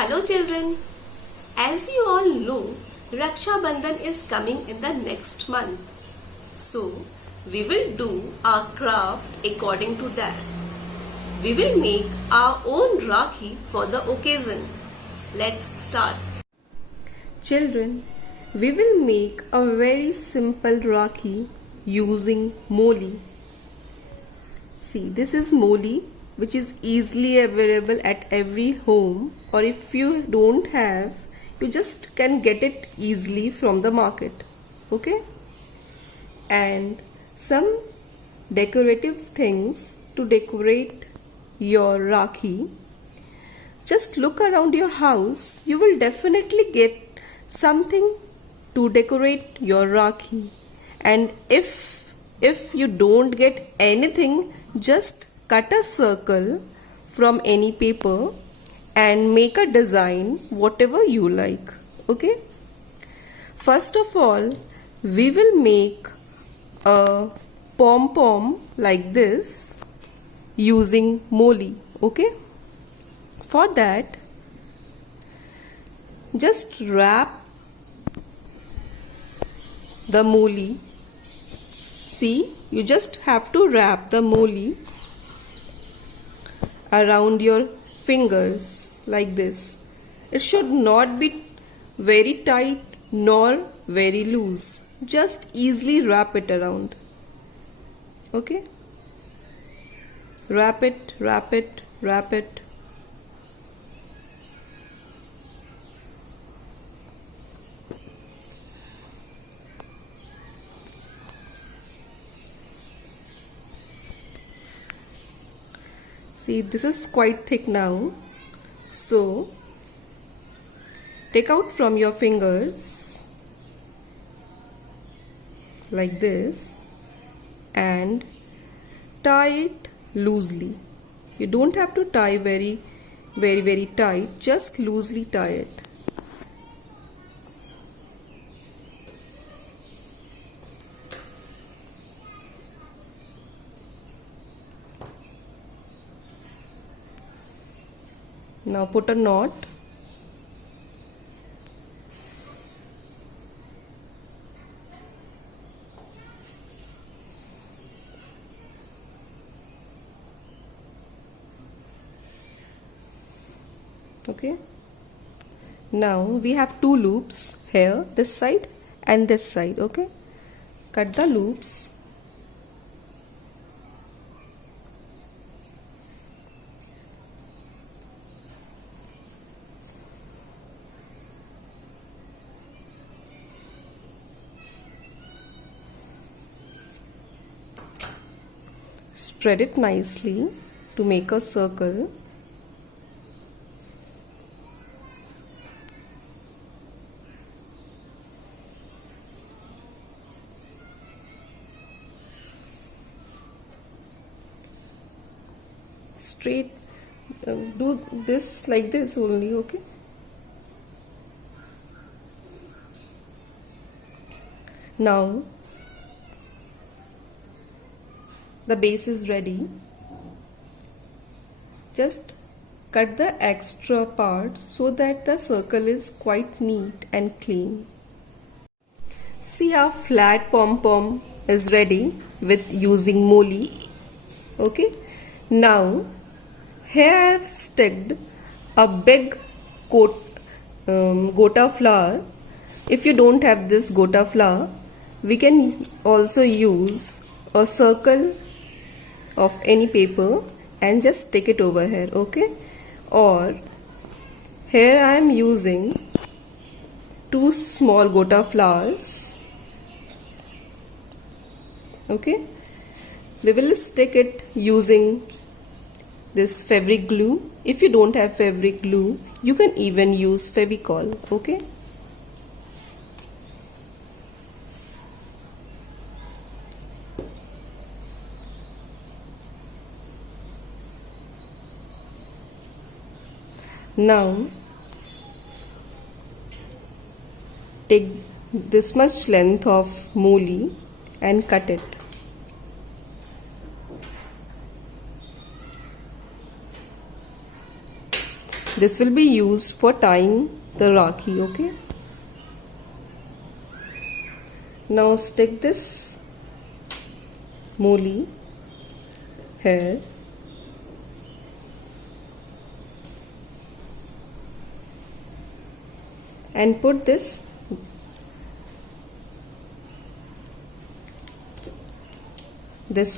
Hello children, as you all know, Raksha Bandhan is coming in the next month. So, we will do our craft according to that. We will make our own Rakhi for the occasion. Let's start. Children, we will make a very simple Rakhi using Moli. See, this is Moli, which is easily available at every home, or if you don't have, you just can get it easily from the market. Okay, and some decorative things to decorate your Rakhi. Just look around your house, you will definitely get something to decorate your Rakhi. And if you don't get anything, just cut a circle from any paper and make a design whatever you like. Okay, first of all we will make a pom-pom like this using Moli. Okay, for that just wrap the Moli. See, you just have to wrap the Moli around your fingers like this. It should not be very tight nor very loose. Just easily wrap it around. Okay? Wrap it, wrap it, wrap it. See, this is quite thick now, so take out from your fingers like this and tie it loosely. You don't have to tie very tight, just loosely tie it. Now put a knot. Okay. Now we have two loops here, this side and this side. Okay. Cut the loops. Spread it nicely to make a circle. Straight, do this like this only. Okay. Now the base is ready. Just cut the extra parts so that the circle is quite neat and clean. See, our flat pom-pom is ready with using Moli. Okay, now here I have sticked a big gota flour. If you don't have this gota flour, we can also use a circle of any paper and just stick it over here. Okay, or here I am using two small gota flowers. Okay, we will stick it using this fabric glue. If you don't have fabric glue, you can even use Fevicol. Okay, now take this much length of Moli and cut it. This will be used for tying the Rakhi, okay? Now stick this moli here. And put this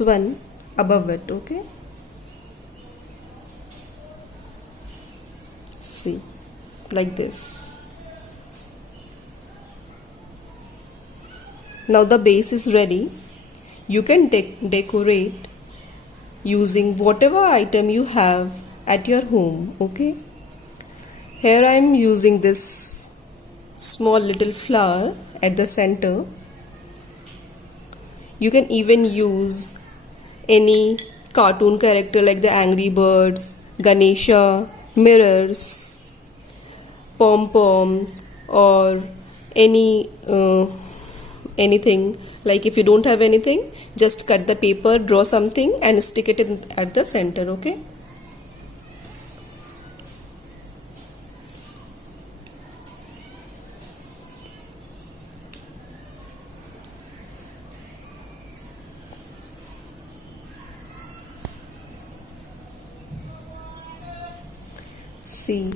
one above it, okay? See, like this. Now the base is ready. You can decorate using whatever item you have at your home, okay? Here I am using this small little flower at the center. You can even use any cartoon character like the Angry Birds, Ganesha, mirrors, pom-poms, or anything. Like if you don't have anything, just cut the paper, draw something and stick it at the center, okay? See,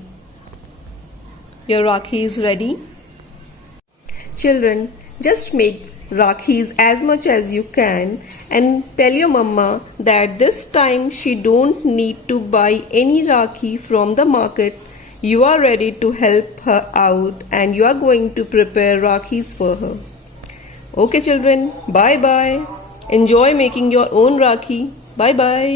your Rakhi is ready. Children, just make Rakhis as much as you can and tell your mama that this time she don't need to buy any Rakhi from the market. You are ready to help her out and you are going to prepare Rakhis for her. Okay children, bye bye. Enjoy making your own Rakhi. Bye bye.